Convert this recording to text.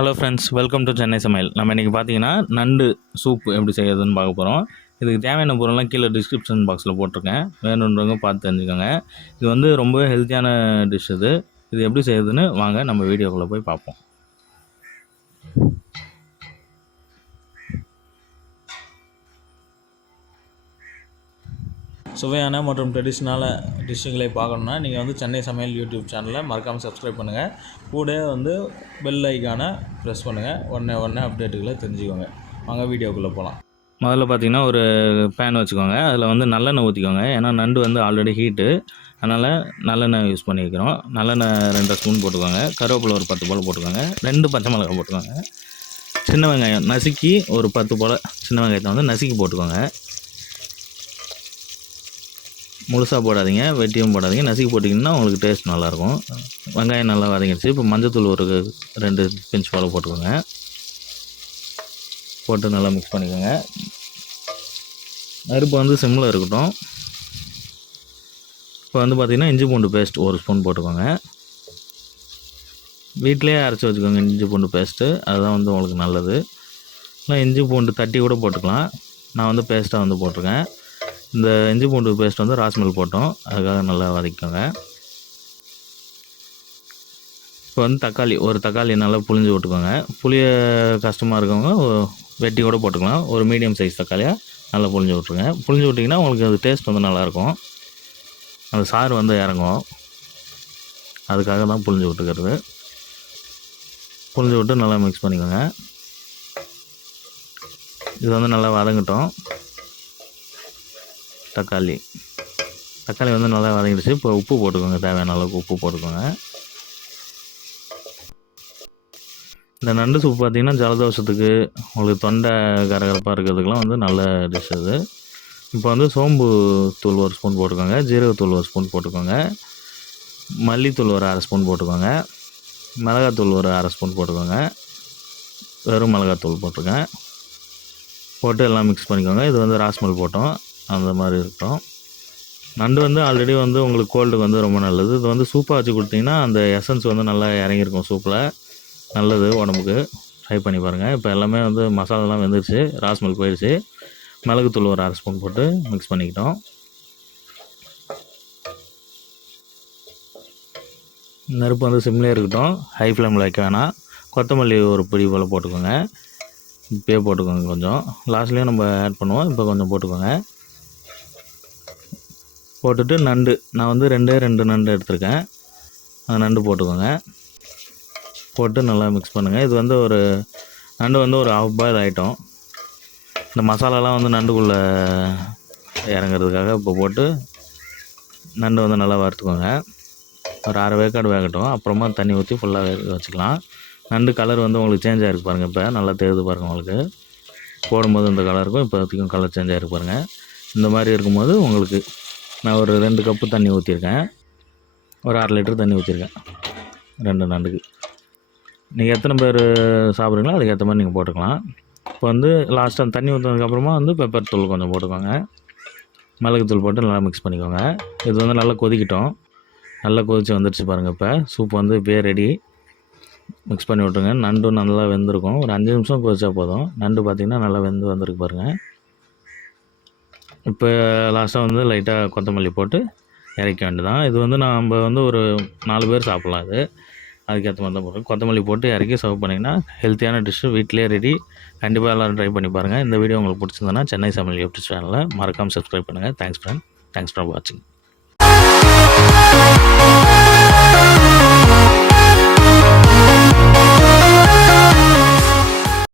Hello friends, welcome to Chennai சமையல். நம்ம இன்றைக்கி பார்த்தீங்கன்னா நண்டு சூப் எப்படி செய்யறதுன்னு பார்க்க போகிறோம். இதுக்கு தேவையான பொருள்லாம் கீழே டிஸ்கிரிப்ஷன் பாக்ஸில் போட்டிருக்கேன், வேணுன்றவங்க பார்த்து தெரிஞ்சுக்கோங்க. இது வந்து ரொம்ப ஹெல்த்தியான டிஷ். இது எப்படி செய்யுதுன்னு வாங்க நம்ம வீடியோக்குள்ளே போய் பார்ப்போம். சுவையான மற்றும் ட்ரெடிஷ்னலான டிஷ்ஷுகளை பார்க்கணுன்னா நீங்கள் வந்து சென்னை சமையல் யூடியூப் சேனலை மறக்காமல் சப்ஸ்கிரைப் பண்ணுங்கள். கூட வந்து பெல் ஐக்கானை ப்ரெஸ் பண்ணுங்கள். உடனே அப்டேட்டுகளை தெரிஞ்சுக்கோங்க. வாங்க வீடியோக்குள்ளே போகலாம். முதல்ல பார்த்தீங்கன்னா ஒரு பேன் வச்சுக்கோங்க. அதில் வந்து நல்லெண்ணெய் ஊற்றிக்கோங்க. ஏன்னா நண்டு வந்து ஆல்ரெடி ஹீட்டு, அதனால் நல்லெண்ணெய் யூஸ் பண்ணி வைக்கிறோம். நல்லெண்ணெய் 2 ஸ்பூன் போட்டுக்கோங்க. கருவேப்பிலை ஒரு 10 போல் போட்டுக்கோங்க. 2 பச்சை மிளகாய் போட்டுக்கோங்க. சின்ன வெங்காயம் நசுக்கி ஒரு 10 போல் சின்ன வெங்காயத்தை வந்து நசுக்கி போட்டுக்கோங்க. முழுசாக போடாதீங்க, வெட்டியும் போடாதீங்க. நசுக்கி போட்டிங்கன்னா உங்களுக்கு டேஸ்ட் நல்லாயிருக்கும். வெங்காயம் நல்லா வதங்கிடுச்சு. இப்போ மஞ்சத்தூள் ஒரு 2 பிஞ்ச் போல் போட்டுக்கோங்க. போட்டு நல்லா மிக்ஸ் பண்ணிக்கோங்க. நெருப்பு வந்து சிம்மில் இருக்கட்டும். இப்போ வந்து பார்த்திங்கன்னா இஞ்சி பூண்டு பேஸ்ட் 1 ஸ்பூன் போட்டுக்கோங்க. வீட்டிலேயே அரைச்சி வச்சுக்கோங்க இஞ்சி பூண்டு பேஸ்ட்டு, அதுதான் வந்து உங்களுக்கு நல்லது. இல்லை இஞ்சி பூண்டு தட்டி கூட போட்டுக்கலாம். நான் வந்து பேஸ்ட்டாக வந்து போட்டிருக்கேன். இந்த இஞ்சி பூண்டு பேஸ்ட் வந்து ராஸ்மெல் போட்டோம், அதுக்காக நல்லா வதக்கிக்கோங்க. இப்போ வந்து ஒரு தக்காளி நல்லா புளிஞ்சு விட்டுக்கோங்க. புளிய கஷ்டமாக இருக்கவங்க வெட்டி கூட போட்டுக்கலாம். ஒரு மீடியம் சைஸ் தக்காளியாக நல்லா புளிஞ்சு விட்ருங்க. புளிஞ்சு விட்டிங்கன்னா உங்களுக்கு அது டேஸ்ட் வந்து நல்லாயிருக்கும். அந்த சாறு வந்து இறங்கும், அதுக்காக தான் புளிஞ்சு விட்டுக்கிறது. புளிஞ்சு விட்டு நல்லா மிக்ஸ் பண்ணிக்கோங்க. இது வந்து நல்லா வதங்கட்டும். தக்காளி வந்து நல்லா வதங்கிடுச்சு. இப்போ உப்பு போட்டுக்கோங்க, தேவையான அளவுக்கு உப்பு போட்டுக்கோங்க. இந்த நண்டு சூப் பார்த்திங்கன்னா ஜலதோஷத்துக்கு, உங்களுக்கு தொண்டை கரகரப்பாக இருக்கிறதுக்கெலாம் வந்து நல்ல டிஷ் இது. இப்போ வந்து சோம்பு தூள் 1 ஸ்பூன் போட்டுக்கோங்க. ஜீரகத்தூள் 1 ஸ்பூன் போட்டுக்கோங்க. மல்லித்தூள் ஒரு 1/2 ஸ்பூன் போட்டுக்கோங்க. மிளகாத்தூள் ஒரு 1/2 ஸ்பூன் போட்டுக்கோங்க. வெறும் மிளகாத்தூள் போட்டுருங்க. போட்டு எல்லாம் மிக்ஸ் பண்ணிக்கோங்க. இது வந்து ராஸ்மல் போட்டோம், அந்த மாதிரி இருக்கட்டும். நண்டு வந்து ஆல்ரெடி வந்து உங்களுக்கு கோல்டுக்கு வந்து ரொம்ப நல்லது. இது வந்து சூப்பாக வச்சு கொடுத்தீங்கன்னா அந்த எசன்ஸ் வந்து நல்லா இறங்கியிருக்கும் சூப்பில், நல்லது உடம்புக்கு. ட்ரை பண்ணி பாருங்கள். இப்போ எல்லாமே வந்து மசாலாலாம் வெந்துருச்சு, ராஸ்மல் போயிடுச்சு. மிளகுத்தூள் ஒரு 1/2 ஸ்பூன் போட்டு மிக்ஸ் பண்ணிக்கிட்டோம். நெருப்பு வந்து சிம்லேயே இருக்கட்டும், ஹை ஃப்ளேமில் வைக்க வேணாம். கொத்தமல்லி ஒரு பிடி போல் போட்டுக்கோங்க. இப்போயே போட்டுக்கோங்க, கொஞ்சம் லாஸ்ட்லேயும் நம்ம ஆட் பண்ணுவோம். இப்போ கொஞ்சம் போட்டுக்கோங்க. போட்டுட்டு நண்டு, நான் வந்து 2 நண்டு எடுத்திருக்கேன், அந்த நண்டு போட்டுக்கோங்க. போட்டு நல்லா மிக்ஸ் பண்ணுங்கள். இது வந்து ஒரு நண்டு வந்து ஒரு ½ பாயில் ஆகிட்டோம். இந்த மசாலாலாம் வந்து நண்டுக்குள்ளே இறங்குறதுக்காக இப்போ போட்டு நண்டு வந்து நல்லா வறுத்துக்கோங்க. ஒரு 1/2 வேக்காடு வேகட்டும், அப்புறமா தண்ணி ஊற்றி ஃபுல்லாக வேக வச்சுக்கலாம். நண்டு கலர் வந்து உங்களுக்கு சேஞ்ச் ஆகிருக்கு பாருங்கள். இப்போ நல்லா தெரியுது பாருங்கள் உங்களுக்கு. போடும்போது இந்த கலருக்கும் இப்போதைக்கும் கலர் சேஞ்ச் ஆகிருக்கு பாருங்கள். இந்த மாதிரி இருக்கும்போது உங்களுக்கு நான் ஒரு 2 கப்பு தண்ணி ஊற்றிருக்கேன். ஒரு 1/2 லிட்டர் தண்ணி ஊற்றிருக்கேன் 2 நண்டுக்கு. நீங்கள் எத்தனை பேர் சாப்பிட்றீங்களோ அதுக்கேற்ற மாதிரி நீங்கள் போட்டுக்கலாம். இப்போ வந்து லாஸ்ட்டாக அந்த தண்ணி ஊற்றினதுக்கப்புறமா வந்து பெப்பர் தூள் கொஞ்சம் போட்டுக்கோங்க. மிளகுத்தூள் போட்டு நல்லா மிக்ஸ் பண்ணிக்கோங்க. இது வந்து நல்லா கொதிக்கட்டும். நல்லா கொதித்து வந்துடுச்சு பாருங்கள். இப்போ சூப் வந்து இப்போயே ரெடி. மிக்ஸ் பண்ணி விட்ருங்க. நண்டும் நல்லா வெந்திருக்கும். ஒரு 5 நிமிஷம் கொதிச்சா போதும். நண்டு பார்த்திங்கன்னா நல்லா வெந்து வந்திருக்கு பாருங்கள். இப்போ லாஸ்ட்டாக வந்து லைட்டாக கொத்தமல்லி போட்டு இறக்க வேண்டியதான். இது வந்து நம்ம வந்து ஒரு 4 பேர் சாப்பிட்லாம். அதுக்கேற்ற மாதிரி தான் போடுறோம். கொத்தமல்லி போட்டு இறக்கி சர்வ் பண்ணிங்கன்னா ஹெல்த்தியான டிஷ்ஷு வீட்டிலே ரெடி. கண்டிப்பாக எல்லோரும் ட்ரை பண்ணி பாருங்கள். இந்த வீடியோ உங்களுக்கு பிடிச்சிருந்தனா சென்னை சமையல் யூடியூப் சேனலை மறக்காமல் சப்ஸ்கிரைப் பண்ணுங்கள். Thanks friend. தேங்க்ஸ் ஃபார் வாட்சிங்.